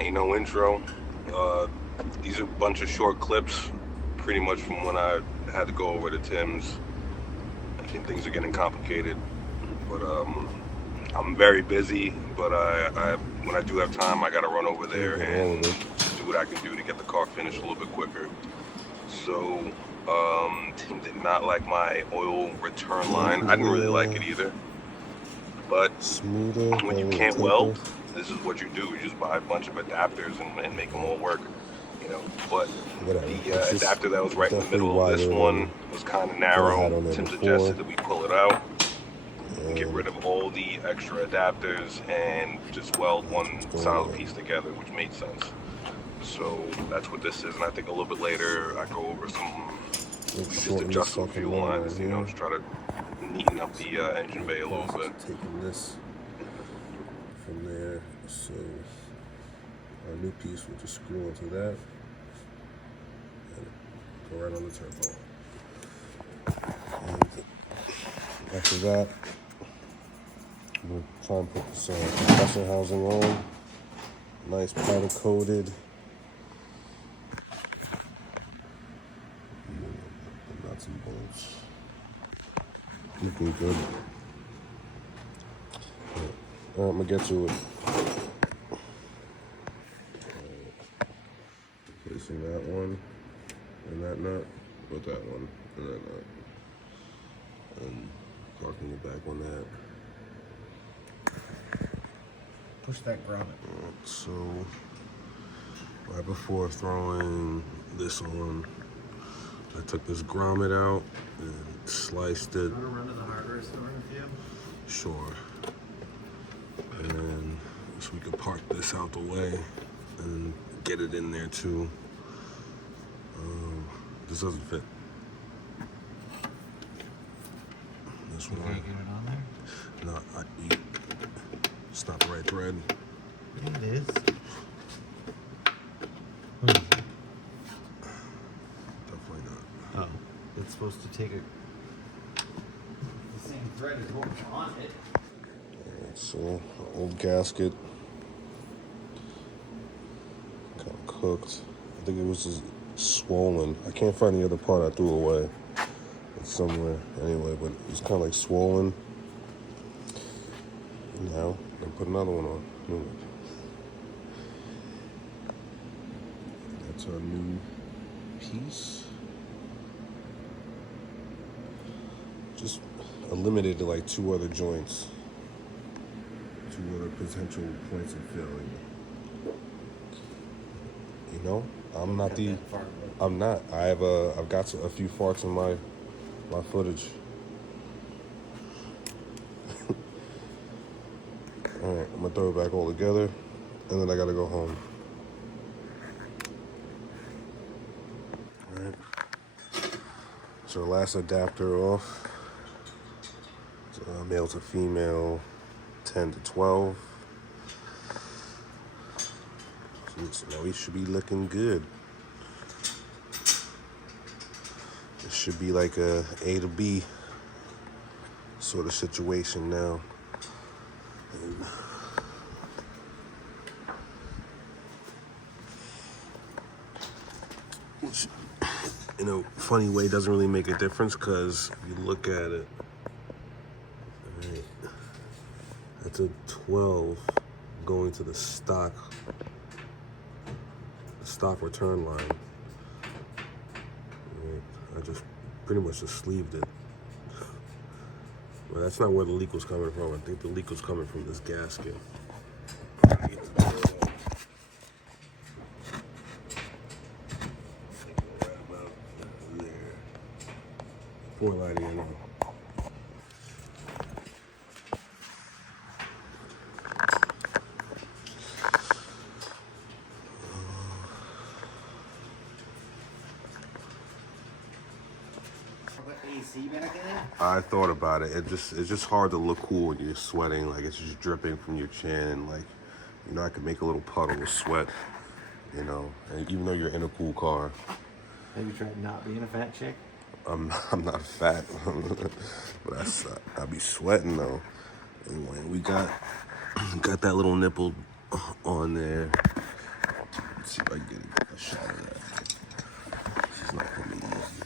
Ain't no intro. These are a bunch of short clips, pretty much from when I had to go over to Tim's. I think things are getting complicated, but I'm very busy. But I when I do have time, I gotta run over there and do what I can do to get the car finished a little bit quicker. So, Tim did not like my oil return line. I didn't really like it either. But when you can't weld, this is what you do. You just buy a bunch of adapters and make them all work, you know. But the adapter that was right in the middle of this one was kind of narrow. Tim suggested that we pull it out and get rid of all the extra adapters and just weld one solid piece together, which made sense. So that's what this is, and I think a little bit later I go over some, just adjust some fuel lines, you know, just try to neaten up the engine bay a little bit. Taking this from there, so our new piece will just screw into that and go right on the turbo. And after that, we'll try and put this compressor housing on, nice powder coated. Nuts and bolts. Looking good. Alright, I'm gonna get to it. Placing that one and that nut with that one and that nut. And parking it back on that. Push that grommet. So, right before throwing this on, I took this grommet out and sliced it. You want to run to the hardware store with you? Sure. And so we can park this out the way and get it in there too. This doesn't fit. This one. Can I get it on there? No, it's not the right thread. It is. Definitely not. Oh, it's supposed to take the same thread as what was on it. So, old gasket, kind of cooked. I think it was just swollen. I can't find the other part I threw away. It's somewhere anyway, but it's kind of like swollen. Now, I'm gonna put another one on. That's our new piece. Just eliminated like 2 other joints. 2 other potential points of failure. You know, I'm not. I've got a few farts in my footage. All right, I'm gonna throw it back all together, and then I gotta go home. All right. So last adapter off. Male to female, 10 to 12. So now we should be looking good. It should be like a A to B sort of situation now. And which, in a funny way, doesn't really make a difference because if you look at it, right, that's a 12 going to the stock return line. Right, I just pretty much just sleeved it. Well, that's not where the leak was coming from. I think the leak was coming from this gasket. Pour lighting in. AC back in there? I thought about it. It's just hard to look cool when you're sweating. Like it's just dripping from your chin, and like, you know, I could make a little puddle of sweat. You know, and even though you're in a cool car. Have you tried not being a fat chick? I'm not fat, but I be sweating though. Anyway, we got that little nipple on there. see if I can get a shot of that. This is not gonna be easy.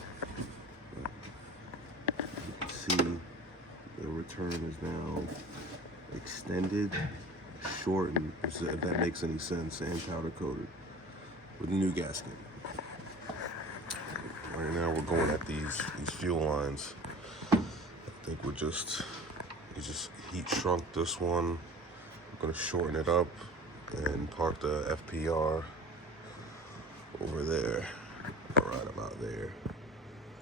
But see, the return is now extended, shortened, if that makes any sense, and powder coated with a new gasket. Right now we're going at these fuel lines. I think we just heat shrunk this one. I'm gonna shorten it up and park the FPR over there, right about there.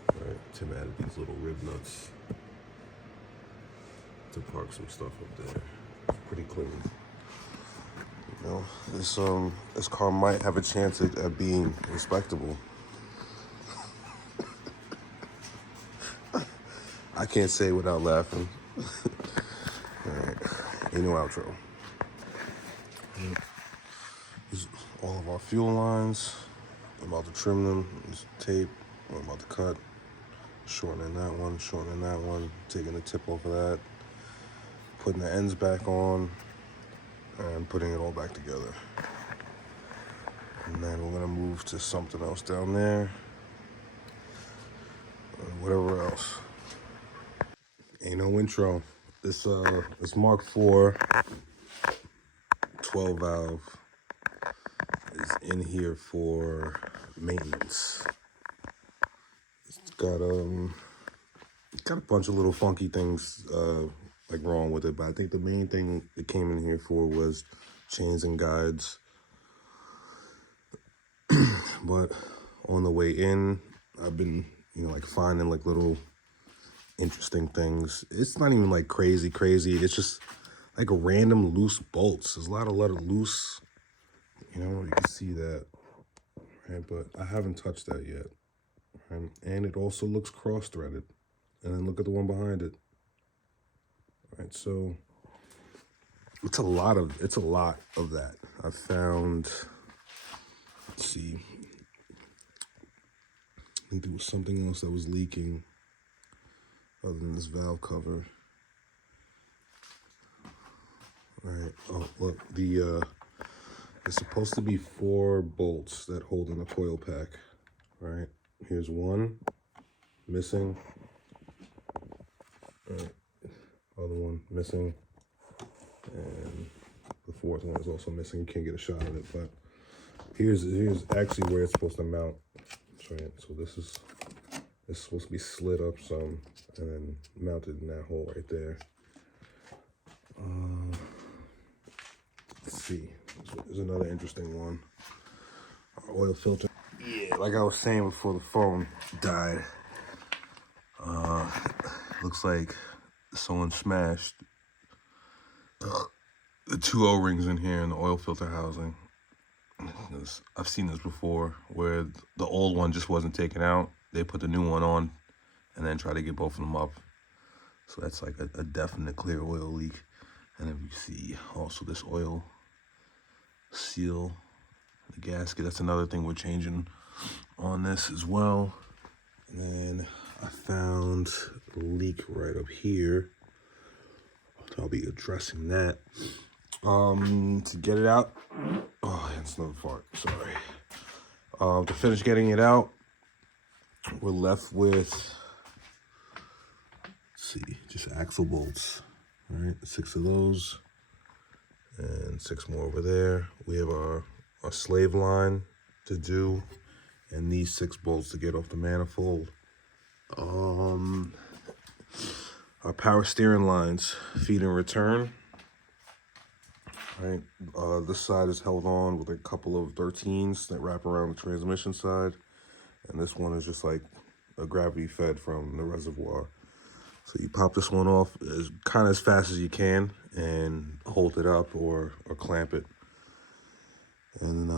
All right, Tim added these little rib nuts to park some stuff up there. It's pretty clean. You know, this car might have a chance at being respectable. I can't say without laughing. All right, ain't no outro. Here's all of our fuel lines. I'm about to trim them. There's tape. I'm about to cut. Shortening that one, taking the tip off of that, putting the ends back on, and putting it all back together. And then we're gonna move to something else down there, and whatever else. Ain't no intro. This Mark 4 12 valve is in here for maintenance. It's got a bunch of little funky things like wrong with it, but I think the main thing it came in here for was chains and guides. But on the way in, I've been like finding like little interesting things. It's not even like crazy. It's just like a random loose bolts. There's a lot of loose. You can see that, right? But I haven't touched that yet. Right? And it also looks cross-threaded. And then look at the one behind it. Right, so it's a lot of that. I found, let's see, I think there was something else that was leaking other than this valve cover. Right, oh look, there's supposed to be 4 bolts that hold in a coil pack. Right, here's one missing. Right. Other one missing, and the 4th one is also missing. You can't get a shot of it, but here's actually where it's supposed to mount. Right, so this is supposed to be slid up some and then mounted in that hole right there. Let's see, there's another interesting one. Our oil filter. Yeah, like I was saying before the phone died. Looks like someone smashed the 2 O-rings in here in the oil filter housing. I've seen this before where the old one just wasn't taken out. They put the new one on and then try to get both of them up. So that's like a definite clear oil leak. And then you see also this oil seal, the gasket. That's another thing we're changing on this as well. And then I found a leak right up here. I'll be addressing that. To get it out. Oh, that's another fart. Sorry. To finish getting it out, we're left with, let's see, just axle bolts. All right, 6 of those, and 6 more over there. We have our slave line to do, and these 6 bolts to get off the manifold. Our power steering lines, feed and return. Right, this side is held on with a couple of 13s that wrap around the transmission side, and this one is just like a gravity fed from the reservoir. So you pop this one off as kind of as fast as you can and hold it up or clamp it. And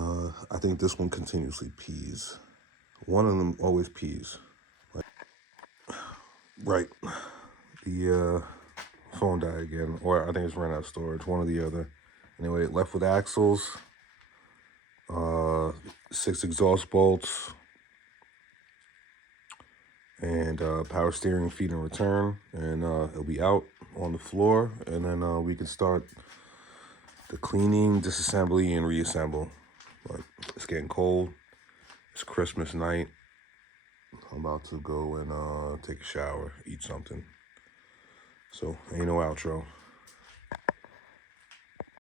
I think this one continuously pees. One of them always pees. Right, the phone died again, or I think it's ran out of storage, one or the other. Anyway, left with axles, 6 exhaust bolts, and power steering, feed and return, and it'll be out on the floor, and then we can start the cleaning, disassembly, and reassemble. But let's get getting cold. It's Christmas night. I'm about to go and take a shower, eat something. So ain't no outro.